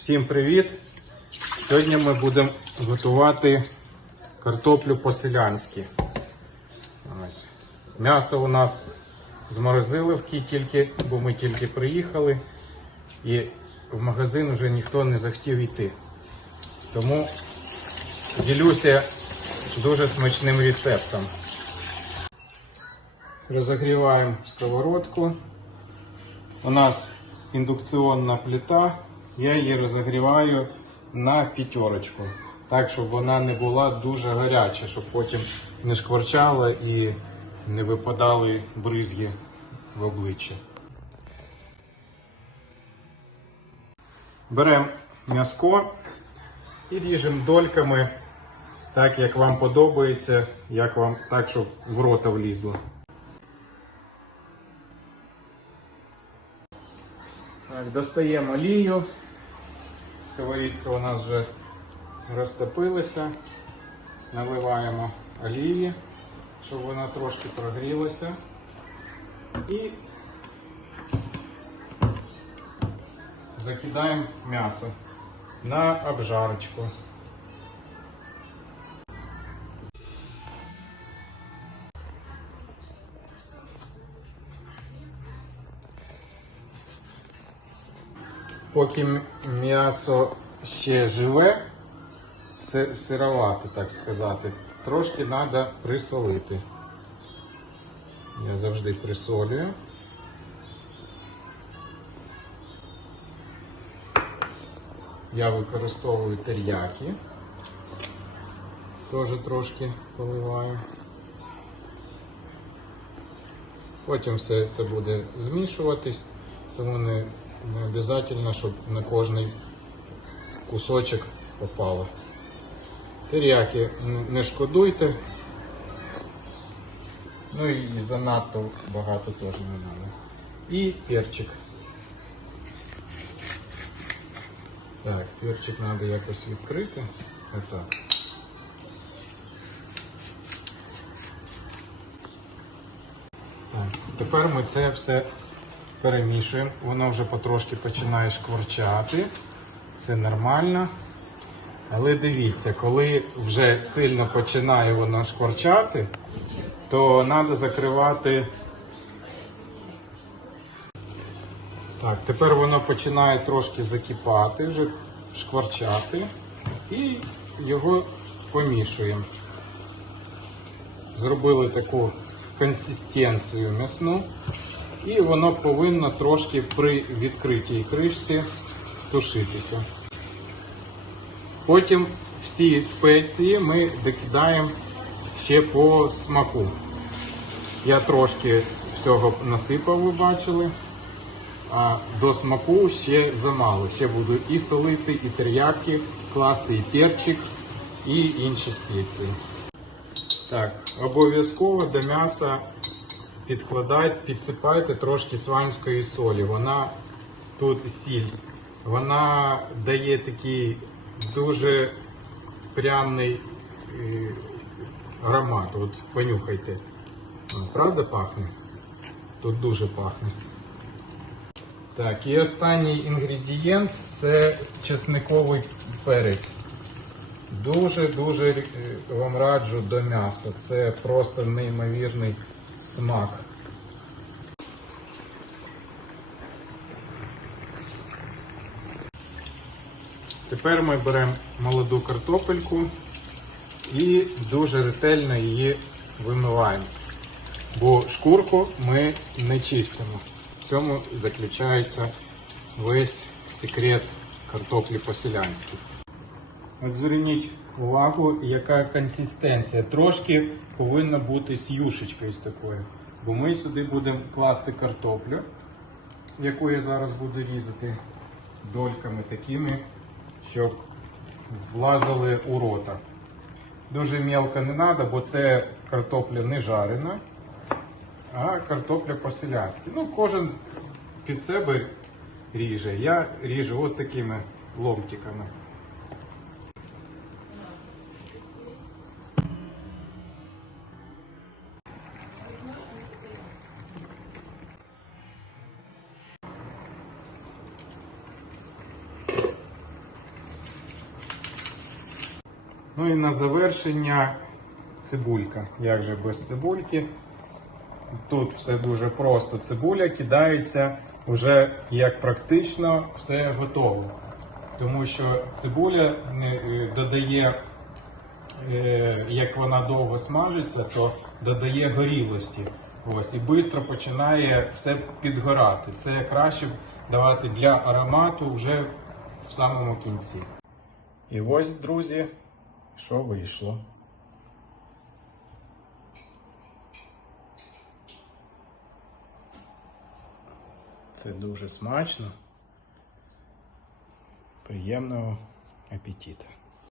Всім привіт! Сьогодні ми будемо готувати картоплю по-селянськи. М'ясо у нас зморозили в тільки, бо ми тільки приїхали, і в магазин вже ніхто не захотів йти. Тому ділюся дуже смачним рецептом. Розогріваємо сковородку. У нас індукційна плита. Я її розігріваю на п'ятерочку. Так, щоб вона не була дуже гаряча, щоб потім не шкварчала і не випадали бризги в обличчя. Беремо м'яско і ріжемо дольками так, як вам подобається, як вам так, щоб в рота влізло. Так, достаємо олію. Сковорідка у нас вже розтопилася. Наливаємо олії, щоб вона трошки прогрілася. І закидаємо м'ясо на обжарочку. Поки м'ясо ще живе, си- сировате, так сказати, трошки треба присолити. Я завжди присолюю. Я використовую тер'яки. Теж трошки поливаю. Потім все це буде змішуватись, тому не, не обов'язково, щоб на кожний кусочок попало. Теріяки н- не шкодуйте. Ну і занадто багато теж не треба. І перчик. Так, перчик треба якось відкрити. Отак. Так, тепер ми це все перемішуємо. Воно вже потрошки починає шкварчати. Це нормально. Але дивіться, коли вже сильно починає воно шкварчати, то треба закривати. Так, тепер воно починає трошки закипати, вже шкварчати. І його помішуємо. Зробили таку консистенцію м'ясну. І воно повинно трошки при відкритій кришці тушитися. Потім всі спеції ми докидаємо ще по смаку. Я трошки всього насипав, ви бачили. А до смаку ще замало. Ще буду і солити, і тер'яки класти, і перчик, і інші спеції. Так, обов'язково до м'яса підкладайте, підсипайте трошки сванської солі. Вона тут сіль. Вона дає такий дуже пряний е, аромат. От понюхайте. Правда пахне? Тут дуже пахне. Так, і останній інгредієнт це чесниковий перець. Дуже-дуже е, вам раджу до м'яса. Це просто неймовірний смак. Тепер ми беремо молоду картопельку і дуже ретельно її вимиваємо. Бо шкурку ми не чистимо. В цьому заключається весь секрет картоплі по-селянськи. От зверніть увагу, яка консистенція. Трошки повинна бути з юшечкою такою. Бо ми сюди будемо класти картоплю, яку я зараз буду різати дольками такими, щоб влазили у рота. Дуже мелко не треба, бо це картопля не жарена, а картопля по-селянськи. Ну, кожен під себе ріже. Я ріжу от такими ломтиками. Ну і на завершення цибулька. Як же без цибульки? Тут все дуже просто. Цибуля кидається вже як практично все готово. Тому що цибуля е, додає, е, як вона довго смажиться, то додає горілості. Ось, і швидко починає все підгорати. Це краще давати для аромату вже в самому кінці. І ось, друзі, що вийшло. Це дуже смачно. Приємного апетиту.